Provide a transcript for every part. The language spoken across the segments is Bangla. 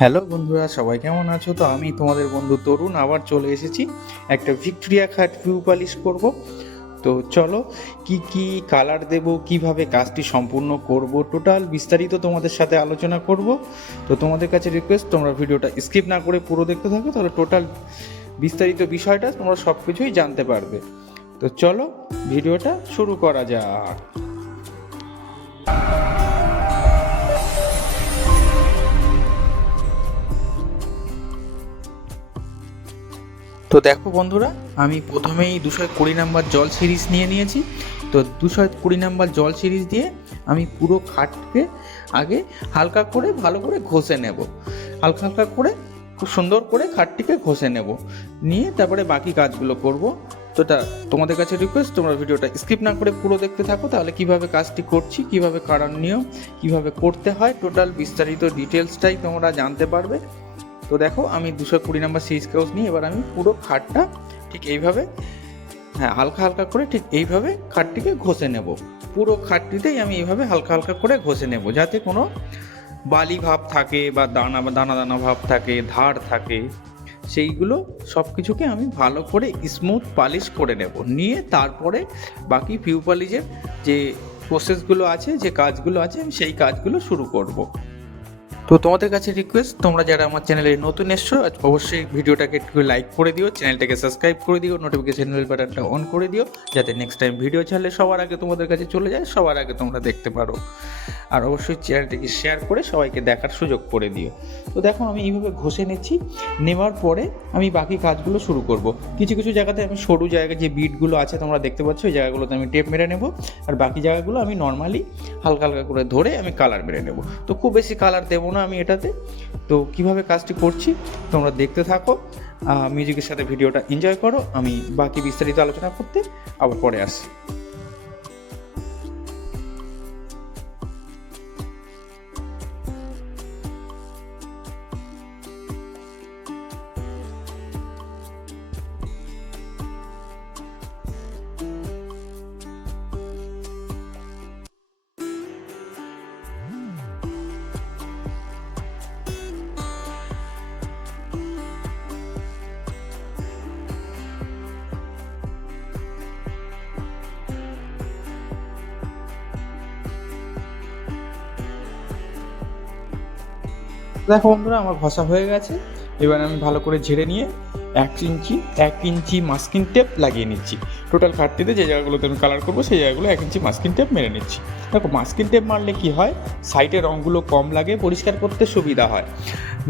হ্যালো বন্ধুরা, সবাই কেমন আছো? তো আমি তোমাদের বন্ধু তরুণ আবার চলে এসেছি একটা ভিক্টোরিয়া খাট ভিউ পলিশ করব। তো চলো, কি কি কালার দেব, কিভাবে কাজটি সম্পূর্ণ করব, টোটাল বিস্তারিত তোমাদের সাথে আলোচনা করব। তো তোমাদের কাছে রিকোয়েস্ট, তোমরা ভিডিওটা স্কিপ না করে পুরো দেখতে থাকো, তাহলে টোটাল বিস্তারিত বিষয়টা তোমরা সব কিছুই জানতে পারবে। তো চলো ভিডিওটা শুরু করা যাক। তো দেখো বন্ধুরা, আমি প্রথমেই 220 নাম্বার জল সিরিজ নিয়ে নিয়েছি। তো 220 নাম্বার জল সিরিজ দিয়ে আমি পুরো খাটকে আগে হালকা করে ভালো করে ঘষে নেব। হালকা হালকা করে খুব সুন্দর করে খাটটিকে ঘষে নেব, নিয়ে তারপরে বাকি কাজগুলো করব। তো তোমাদের কাছে রিকোয়েস্ট, তোমরা ভিডিওটা স্কিপ না করে পুরো দেখতে থাকো, তাহলে কিভাবে কাজটি করছি, কিভাবে কারণ নিয়ম, কিভাবে করতে হয়, টোটাল বিস্তারিত ডিটেলসটাই তোমরা জানতে পারবে। তো দেখো, আমি 220 নাম্বার সিরিজ কাগজ নিয়ে এবার আমি পুরো খাটটা ঠিক এইভাবে, হালকা হালকা করে ঠিক এইভাবে খাটটিকে ঘষে নেব। পুরো খাটটিতেই আমি এইভাবে হালকা হালকা করে ঘষে নেব, যাতে কোনো বালি ভাব থাকে বা দানা দানা দানা ভাব থাকে, ধার থাকে, সেইগুলো সব কিছুকে আমি ভালো করে স্মুথ পালিশ করে নেব। নিয়ে তারপরে বাকি ভিউ পালিশের যে প্রসেসগুলো আছে, যে কাজগুলো আছে, আমি সেই কাজগুলো শুরু করব। তো তোমাদের কাছে রিকোয়েস্ট, তোমরা যারা আমার চ্যানেলে নতুন এসছো, অবশ্যই ভিডিওটাকে একটু লাইক করে দিও, চ্যানেলটাকে সাবস্ক্রাইব করে দিও, নোটিফিকেশন বেল বাটনটা অন করে দিও, যাতে নেক্সট টাইম ভিডিও ছাড়লে সবার আগে তোমাদের কাছে চলে যায়, সবার আগে তোমরা দেখতে পারো। আর অবশ্যই চ্যানেলটাকে শেয়ার করে সবাইকে দেখার সুযোগ করে দিও। তো দেখো, আমি এইভাবে ঘষে নিচ্ছি। নেওয়ার পরে আমি বাকি কাজগুলো শুরু করব। কিছু কিছু জায়গাতে আমি সরু জায়গায় যে বিটগুলো আছে তোমরা দেখতে পাচ্ছ, ওই জায়গাগুলোতে আমি টেপ মেরে নেব, আর বাকি জায়গাগুলো আমি নর্মালি হালকা হালকা করে ধরে আমি কালার মেরে নেব। তো খুব বেশি কালার দেবো না আমি এটাতে। তো কিভাবে কাজটি করছি তোমরা দেখতে থাকো, মিউজিকের সাথে ভিডিওটা এনজয় করো। আমি বাকি বিস্তারিত আলোচনা করতে আবার পরে আসছি। দেখো বন্ধুরা, আমার ঘষা হয়ে গেছে। এবার আমি ভালো করে ঝেড়ে নিয়ে 1 ইঞ্চি মাস্কিং টেপ লাগিয়ে নিচ্ছি। টোটাল খাটটিতে যে জায়গাগুলোতে আমি কালার করবো সেই জায়গাগুলো 1 ইঞ্চি মাস্কিং টেপ মেরে নিচ্ছি। দেখো, মাস্কিং টেপ মারলে কি হয়, সাইডের রঙগুলো কম লাগে, পরিষ্কার করতে সুবিধা হয়।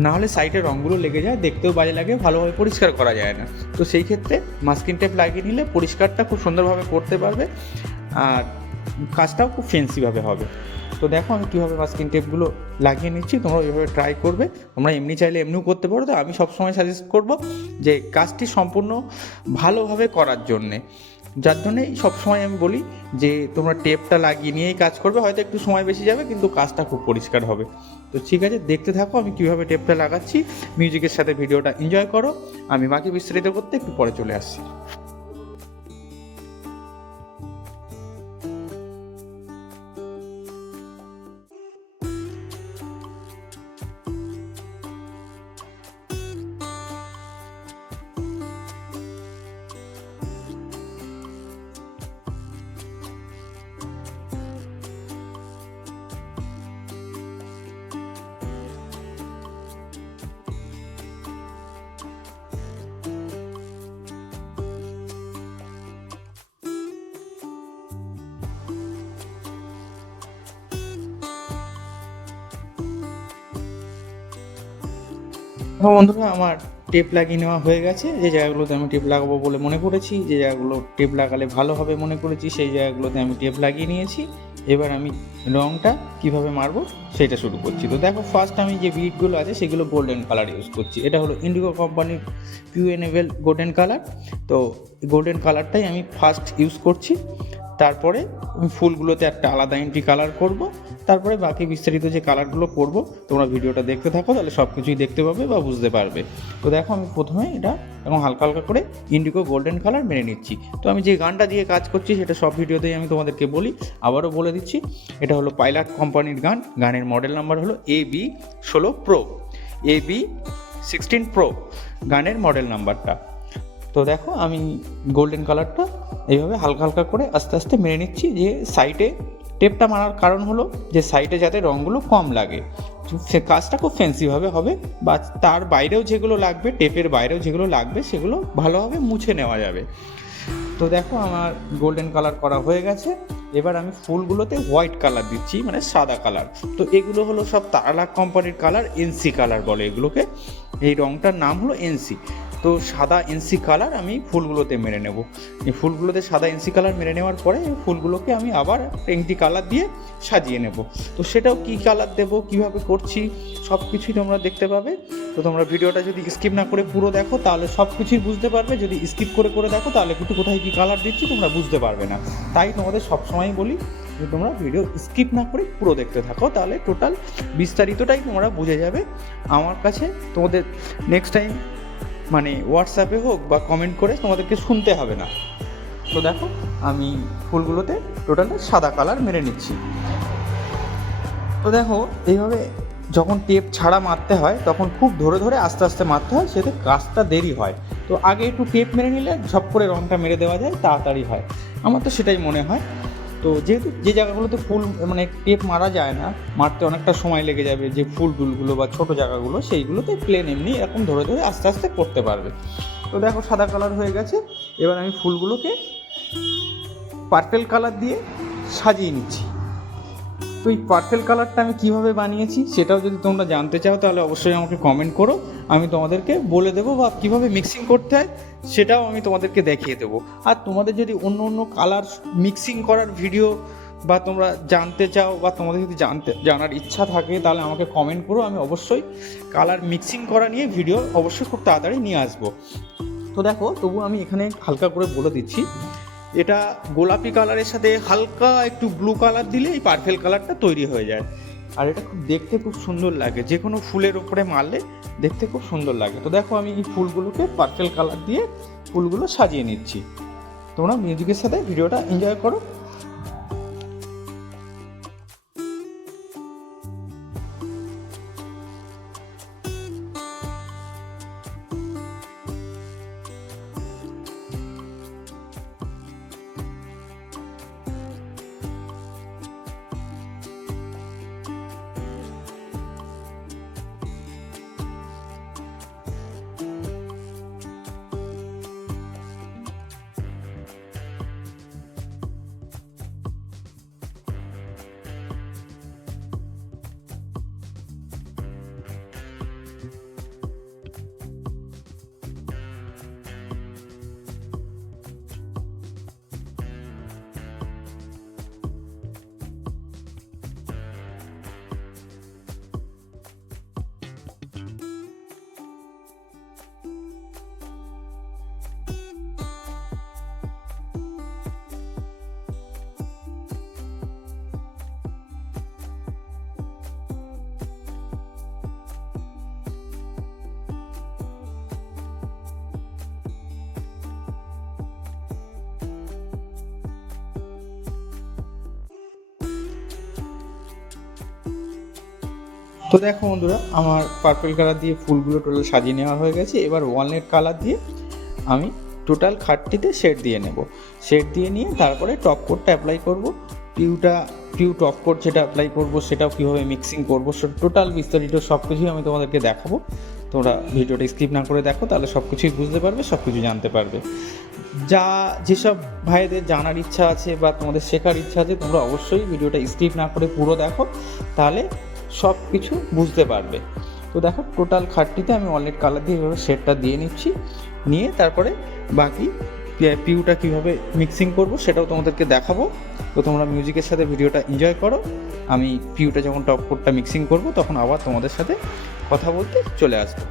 নাহলে সাইডের রঙগুলো লেগে যায়, দেখতেও বাজে লাগে, ভালোভাবে পরিষ্কার করা যায় না। তো সেই ক্ষেত্রে মাস্কিং টেপ লাগিয়ে নিলে পরিষ্কারটা খুব সুন্দরভাবে করতে পারবে, আর কাজটাও খুব ফেন্সিভাবে হবে। তো দেখো, আমি কীভাবে মাস্কিং টেপগুলো লাগিয়ে নিচ্ছি, তোমরা ওইভাবে ট্রাই করবে। তোমরা এমনি চাইলে এমনিও করতে পারো। তো আমি সবসময় সাজেস্ট করব যে কাজটি সম্পূর্ণ ভালোভাবে করার জন্যে, যার জন্যেই সবসময় আমি বলি যে তোমরা টেপটা লাগিয়ে নিয়েই কাজ করবে। হয়তো একটু সময় বেশি যাবে, কিন্তু কাজটা খুব পরিষ্কার হবে। তো ঠিক আছে, দেখতে থাকো আমি কীভাবে টেপটা লাগাচ্ছি, মিউজিকের সাথে ভিডিওটা এনজয় করো। আমি বাকি বিস্তারিত করতে একটু পরে চলে আসছি। হ্যাঁ বন্ধুরা, আমার টেপ লাগিয়ে নেওয়া হয়ে গেছে। যে জায়গাগুলোতে আমি টেপ লাগাবো বলে মনে করেছি, যে জায়গাগুলো টেপ লাগালে ভালো হবে মনে করেছি, সেই জায়গাগুলোতে আমি টেপ লাগিয়ে নিয়েছি। এবার আমি রঙটা কিভাবে মারবো সেটা শুরু করছি। তো দেখো, ফার্স্ট আমি যে বিটগুলো আছে সেগুলো গোল্ডেন কালার ইউজ করছি। এটা হলো ইন্ডিগো কোম্পানির পিউএনএভেল গোল্ডেন কালার। তো গোল্ডেন কালারটাই আমি ফার্স্ট ইউজ করছি। তারপরে ফুলগুলোতে একটা আলাদা এন্ট্রি কালার করব। তারপরে বাকি বিস্তারিত যে কালারগুলো করব, তোমরা ভিডিওটা দেখতে থাকো, তাহলে সব কিছুই দেখতে পাবে বা বুঝতে পারবে। তো দেখো, আমি প্রথমে এটা এবং হালকা হালকা করে ইন্ডিগো গোল্ডেন কালার মেরে নিচ্ছি। তো আমি যে গানটা দিয়ে কাজ করছি সেটা সব ভিডিওতেই আমি তোমাদেরকে বলি, আবারও বলে দিচ্ছি। এটা হলো পাইলট কোম্পানির গান। গানের মডেল নাম্বার হলো AB16 Pro। AB16 Pro গানের মডেল নাম্বারটা। তো দেখো আমি গোল্ডেন কালারটা এইভাবে হালকা হালকা করে আস্তে আস্তে মেরে নিচ্ছি। যে সাইডে টেপটা মারার কারণ হলো যে সাইডে যাতে রঙগুলো কম লাগে, সে কাজটা খুব ফ্যান্সিভাবে হবে, বা তার বাইরেও যেগুলো লাগবে, টেপের বাইরেও যেগুলো লাগবে সেগুলো ভালোভাবে মুছে নেওয়া যাবে। তো দেখো আমার গোল্ডেন কালার করা হয়ে গেছে। এবার আমি ফুলগুলোতে হোয়াইট কালার দিচ্ছি, মানে সাদা কালার। তো এগুলো হলো সব তারালাক কোম্পানির কালার, এনসি কালার বলে এগুলোকে। এই রঙটার নাম হলো এনসি। তো সাদা এনসি কালার আমি ফুলগুলোতে মেরে নেব। এই ফুলগুলোতে সাদা এনসি কালার মেরে নেওয়ার পরে এই ফুলগুলোকে আমি আবার পেন্টি কালার দিয়ে সাজিয়ে নেব। তো সেটাও কী কালার দেবো, কীভাবে করছি, সব কিছুই তোমরা দেখতে পাবে। তো তোমরা ভিডিওটা যদি স্কিপ না করে পুরো দেখো তাহলে সব কিছুই বুঝতে পারবে। যদি স্কিপ করে করে দেখো তাহলে কিন্তু কোথায় কী কালার দিচ্ছি তোমরা বুঝতে পারবে না। তাই তোমাদের সবসময় বলি যে তোমরা ভিডিও স্কিপ না করে পুরো দেখতে থাকো, তাহলে টোটাল বিস্তারিতটাই তোমরা বুঝে যাবে। আমার কাছে তোমাদের নেক্সট টাইম মানে হোয়াটসঅ্যাপে হোক বা কমেন্ট করে তোমাদেরকে শুনতে হবে না। তো দেখো আমি ফুলগুলোতে টোটালটা সাদা কালার মেরে নিচ্ছি। তো দেখো এইভাবে যখন টেপ ছাড়া মারতে হয় তখন খুব ধরে ধরে আস্তে আস্তে মারতে হয়, সেতে কাজটা দেরি হয়। তো আগে একটু টেপ মেরে নিলে ঝপ করে রঙটা মেরে দেওয়া যায়, তাড়াতাড়ি হয়। আমার তো সেটাই মনে হয়। তো যেহেতু যে জায়গাগুলোতে ফুল মানে টেপ মারা যায় না, মারতে অনেকটা সময় লেগে যাবে, যে ফুল টুলগুলো বা ছোটো জায়গাগুলো সেইগুলোতে প্লেন এমনি এরকম ধরে ধরে আস্তে আস্তে করতে পারবে। তো দেখো সাদা কালার হয়ে গেছে। এবার আমি ফুলগুলোকে পার্পেল কালার দিয়ে সাজিয়ে নিচ্ছি। তো এই পার্পেল কালারটা আমি কীভাবে বানিয়েছি সেটাও যদি তোমরা জানতে চাও তাহলে অবশ্যই আমাকে কমেন্ট করো, আমি তোমাদেরকে বলে দেবো, বা কীভাবে মিক্সিং করতে হয় সেটাও আমি তোমাদেরকে দেখিয়ে দেবো। আর তোমাদের যদি অন্য অন্য কালার মিক্সিং করার ভিডিও বা তোমরা জানতে চাও, বা তোমাদের যদি জানার ইচ্ছা থাকে তাহলে আমাকে কমেন্ট করো, আমি অবশ্যই কালার মিক্সিং করা নিয়ে ভিডিও অবশ্যই খুব তাড়াতাড়ি নিয়ে আসবো। তো দেখো তবু আমি এখানে হালকা করে বলে দিচ্ছি, এটা গোলাপি কালারের সাথে হালকা একটু ব্লু কালার দিলে এই পার্পেল কালারটা তৈরি হয়ে যায়। আর এটা খুব দেখতে খুব সুন্দর লাগে, যে কোনো ফুলের ওপরে মারলে দেখতে খুব সুন্দর লাগে। তো দেখো আমি এই ফুলগুলোকে পার্পেল কালার দিয়ে ফুলগুলো সাজিয়ে নিচ্ছি। তোমরা মিউজিকের সাথে ভিডিওটা এনজয় করো। তো দেখো বন্ধুরা আমার পার্পল কালার দিয়ে ফুলগুলো টোটাল সাজিয়ে নেওয়া হয়ে গেছে। এবার ওয়ালনাট কালার দিয়ে আমি টোটাল খাটটিতে শেড দিয়ে নেব। শেড দিয়ে নিয়ে তারপরে টপ কোটটা অ্যাপ্লাই করব। পিউ টপ কোট যেটা অ্যাপ্লাই করব সেটাও কীভাবে মিক্সিং করবো টোটাল বিস্তারিত সব কিছুই আমি তোমাদেরকে দেখাবো। তোমরা ভিডিওটা স্কিপ না করে দেখো, তাহলে সব কিছুই বুঝতে পারবে, সব কিছু জানতে পারবে। যেসব ভাইদের জানার ইচ্ছা আছে বা তোমাদের শেখার ইচ্ছা আছে তোমরা অবশ্যই ভিডিওটা স্কিপ না করে পুরো দেখো, তাহলে সব কিছু বুঝতে পারবে। তো দেখো টোটাল খাটটিতে আমি ওয়ালনাট কালার দিয়ে এভাবে শেডটা দিয়ে নিচ্ছি, নিয়ে তারপরে বাকি পিউটা কীভাবে মিক্সিং করব সেটাও তোমাদেরকে দেখাবো। তো তোমরা মিউজিকের সাথে ভিডিওটা এনজয় করো। আমি পিউটা যখন টপ কোটটা মিক্সিং করব তখন আবার তোমাদের সাথে কথা বলতে চলে আসবো।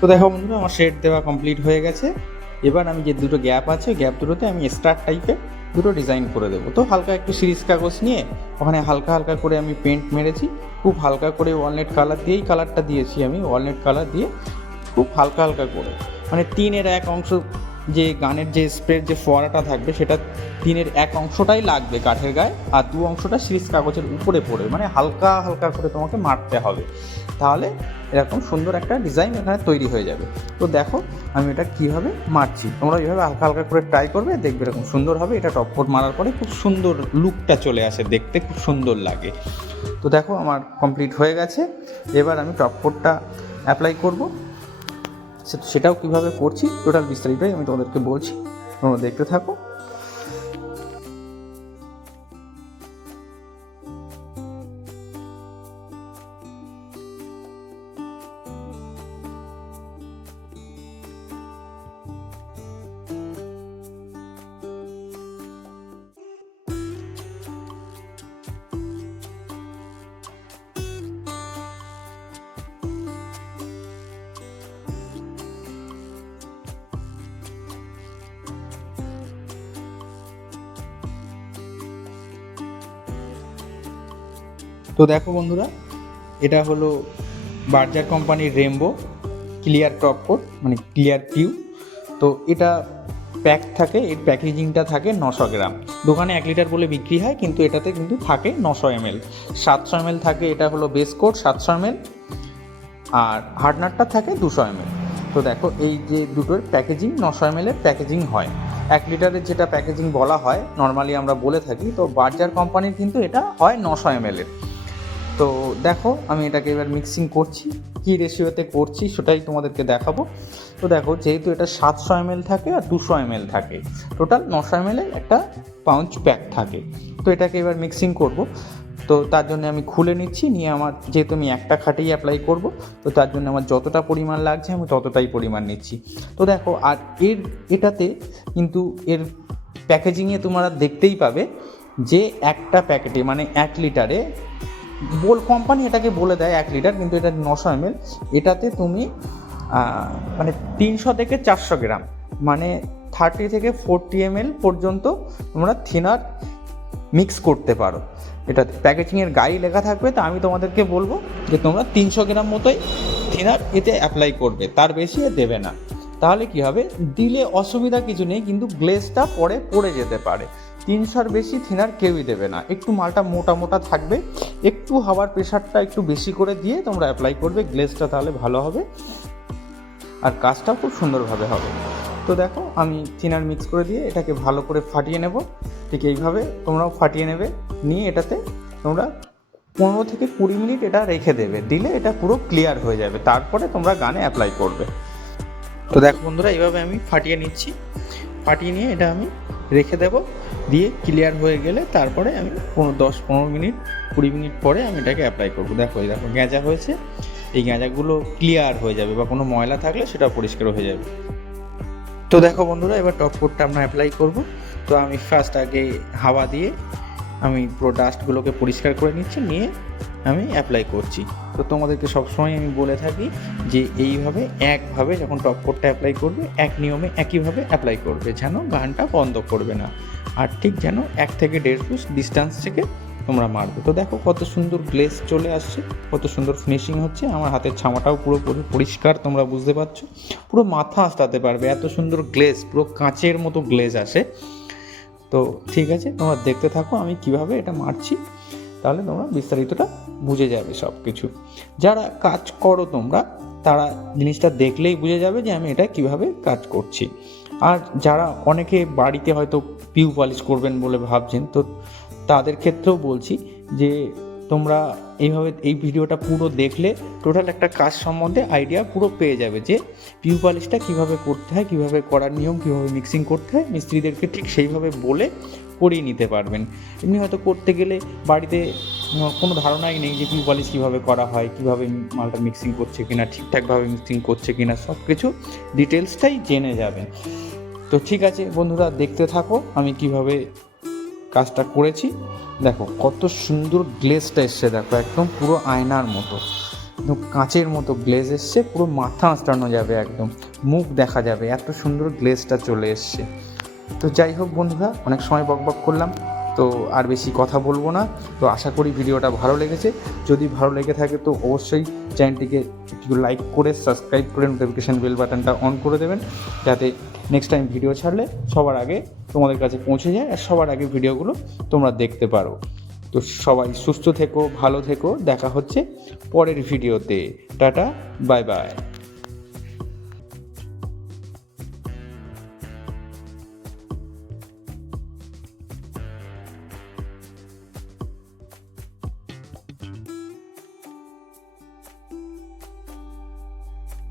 তো দেখো বন্ধুরা, আমার শেড দেওয়া কমপ্লিট হয়ে গেছে। এবার আমি যে দুটো গ্যাপ আছে, গ্যাপ দুটোতে আমি স্টার টাইপের দুটো ডিজাইন করে দেবো। তো হালকা একটু সিরিজ কাগজ নিয়ে ওখানে হালকা হালকা করে আমি পেন্ট মেরেছি, খুব হালকা করে ওয়ালনাট কালার দিয়েই কালারটা দিয়েছি আমি, ওয়ালনাট কালার দিয়ে খুব হালকা হালকা করে, মানে 3-এর 1 অংশ, যে গানের যে স্প্রের যে ফোয়ারাটা থাকবে সেটা 3-এর 1 অংশটাই লাগবে কাঠের গায়ে, আর 2 অংশটা সিরিজ কাগজের উপরে পড়ে, মানে হালকা হালকা করে তোমাকে মারতে হবে, তাহলে এরকম সুন্দর একটা ডিজাইন এখানে তৈরি হয়ে যাবে। তো দেখো আমি এটা কীভাবে মারছি, তোমরা এইভাবে হালকা হালকা করে ট্রাই করবে, দেখবে এরকম সুন্দর হবে। এটা টপ কোট মারার পরে খুব সুন্দর লুকটা চলে আসে, দেখতে খুব সুন্দর লাগে। তো দেখো আমার কমপ্লিট হয়ে গেছে। এবার আমি টপ কোটটা অ্যাপ্লাই করব, সেটাও কীভাবে করছি টোটাল বিস্তারিতই আমি তোমাদেরকে বলছি, তোমরা দেখতে থাকো। তো দেখো বন্ধুরা, এটা হলো বার্জার কোম্পানির রেমবো ক্লিয়ার টপ কোট, মানে ক্লিয়ার টিউব। তো এটা প্যাক থাকে, এর প্যাকেজিংটা থাকে 900 গ্রাম। দোকানে 1 লিটার বলে বিক্রি হয়, কিন্তু এটাতে কিন্তু থাকে 900 ml। 700 ml থাকে, এটা হলো বেস কোট 700 ml, আর হার্ডনারটা থাকে 200 ml। তো দেখো এই যে দুটোর প্যাকেজিং 900 ml এর প্যাকেজিং হয়। 1 লিটারের যেটা প্যাকেজিং বলা হয় নর্মালি আমরা বলে থাকি, তো বার্জার কোম্পানির কিন্তু এটা হয় 900 ml এর। তো দেখো আমি এটাকে এবার মিক্সিং করছি, কী রেশিওতে করছি সেটাই তোমাদেরকে দেখাবো। তো দেখো যেহেতু এটা 700 ml থাকে আর 200 ml থাকে, টোটাল 900 ml এর একটা পাউচ প্যাক থাকে। তো এটাকে এবার মিক্সিং করব। তো তার জন্য আমি খুলে নিচ্ছি, নিয়ে আমার যেহেতু আমি একটা খাটেই অ্যাপ্লাই করব, তো তার জন্য আমার যতটা পরিমাণ লাগছে আমি ততটাই পরিমাণ নিচ্ছি। তো দেখো, আর এটাতে কিন্তু এর প্যাকেজিংয়ে তোমরা দেখতেই পাবে যে একটা প্যাকেটে মানে 1 লিটারে কোম্পানি এটাকে বলে দেয় 1 লিটার, কিন্তু এটা 900 ml। এটাতে তুমি মানে 300 থেকে 400 গ্রাম, মানে 30 থেকে 40 ml পর্যন্ত তোমরা থিনার মিক্স করতে পারো। এটা প্যাকেজিংয়ের গায়ে লেখা থাকবে, তো আমি তোমাদেরকে বলবো যে তোমরা 300 গ্রাম মতোই থিনার এতে অ্যাপ্লাই করবে, তার বেশি দেবে না। তাহলে কি হবে, দিলে অসুবিধা কিছু নেই, কিন্তু গ্লেজটা পরে পড়ে যেতে পারে। 300-র বেশি থিনার কেউই দেবে না, একটু মালটা মোটা মোটা থাকবে, একটু হাওয়ার প্রেশারটা একটু বেশি করে দিয়ে তোমরা অ্যাপ্লাই করবে, গ্লেজটা তাহলে ভালো হবে আর কাজটাও খুব সুন্দরভাবে হবে। তো দেখো আমি থিনার মিক্স করে দিয়ে এটাকে ভালো করে ফাটিয়ে নেব, ঠিক এইভাবে তোমরাও ফাটিয়ে নেবে, নিয়ে এটাতে তোমরা 15 থেকে 20 মিনিট এটা রেখে দেবে, দিলে এটা পুরো ক্লিয়ার হয়ে যাবে, তারপরে তোমরা গানে অ্যাপ্লাই করবে। তো দেখো বন্ধুরা, এইভাবে আমি ফাটিয়ে নিচ্ছি, ফাটিয়ে নিয়ে এটা আমি রেখে দেব, দিয়ে ক্লিয়ার হয়ে গেলে তারপরে আমি 10-15 মিনিট 20 মিনিট পরে আমি এটাকে অ্যাপ্লাই করবো। দেখো এই দেখো গেঁজা হয়েছে, এই গেঁজাগুলো ক্লিয়ার হয়ে যাবে, বা কোনো ময়লা থাকলে সেটা পরিষ্কার হয়ে যাবে। তো দেখো বন্ধুরা, এবার টপ কোটটা আমরা অ্যাপ্লাই করব। তো আমি ফার্স্ট আগে হাওয়া দিয়ে আমি পুরো ডাস্টগুলোকে পরিষ্কার করে নিচ্ছি, নিয়ে আমি অ্যাপ্লাই করছি। তো তোমাদেরকে সবসময় আমি বলে থাকি যে এইভাবে একভাবে যখন টপ কোটটা অ্যাপ্লাই করবে, এক নিয়মে একইভাবে অ্যাপ্লাই করবে, যেন গানটা বন্ধ করবে না, আর ঠিক যেন 1 থেকে 1.5 ফুট ডিস্টেন্স থেকে তোমরা মারবে। তো দেখো কত সুন্দর গ্লেজ চলে আসছে, কত সুন্দর ফিনিশিং হচ্ছে, আমার হাতের ছামাটাও পুরোপুরি পরিষ্কার, তোমরা বুঝতে পারছো, পুরো মাথা আস্তাতে পারবে, এত সুন্দর গ্লেজ, পুরো কাঁচের মতো গ্লেজ আসে। তো ঠিক আছে, তোমরা দেখতে থাকো আমি কিভাবে এটা মারছি, তাহলে তোমরা বিস্তারিতটা বুঝে যাবে সব কিছু। যারা কাজ করো তোমরা, তারা জিনিসটা দেখলেই বুঝে যাবে যে আমি এটা কিভাবে কাজ করছি। আর যারা অনেকে বাড়িতে হয়তো পিউ পলিশ করবেন বলে ভাবছেন, তো তাদের ক্ষেত্রেও বলছি যে তোমরা এইভাবে এই ভিডিওটা পুরো দেখলে টোটাল একটা কাজ সম্বন্ধে আইডিয়া পুরো পেয়ে যাবে, যে পিউ পলিশটা কীভাবে করতে হয়, কীভাবে করার নিয়ম, কীভাবে মিক্সিং করতে হয়, মিস্ত্রিদেরকে ঠিক সেইভাবে বলে করিয়ে নিতে পারবেন। এমনি হয়তো করতে গেলে বাড়িতে কোনো ধারণাই নেই যে পিউ পলিশ কীভাবে করা হয়, কীভাবে মালটা মিক্সিং করছে কিনা, ঠিকঠাকভাবে মিক্সিং করছে কিনা, সব কিছু ডিটেলসটাই জেনে যাবেন। তো ঠিক আছে বন্ধুরা, দেখতে থাকো আমি কিভাবে কাজটা করেছি। দেখো কত সুন্দর গ্লেজটা এসছে, দেখো একদম পুরো আয়নার মতো, একদম কাঁচের মতো গ্লেজ এসছে, পুরো মাথা আঁচড়ানো যাবে, একদম মুখ দেখা যাবে, এত সুন্দর গ্লেজটা চলে এসছে। তো যাই হোক বন্ধুরা, অনেক সময় বকবক করলাম, তো আর বেশি কথা বলবো না। তো আশা করি ভিডিওটা ভালো লেগেছে। যদি ভালো লেগে থাকে তো অবশ্যই চ্যানেলটিকে একটু লাইক করে সাবস্ক্রাইব করে নোটিফিকেশান বেল বাটনটা অন করে দেবেন, যাতে নেক্সট টাইম ভিডিও ছাড়লে সবার আগে তোমাদের কাছে পৌঁছে যায় আর সবার আগে ভিডিওগুলো তোমরা দেখতে পারো। তো সবাই সুস্থ থেকো, ভালো থেকো, দেখা হচ্ছে পরের ভিডিওতে। Tata, bye bye.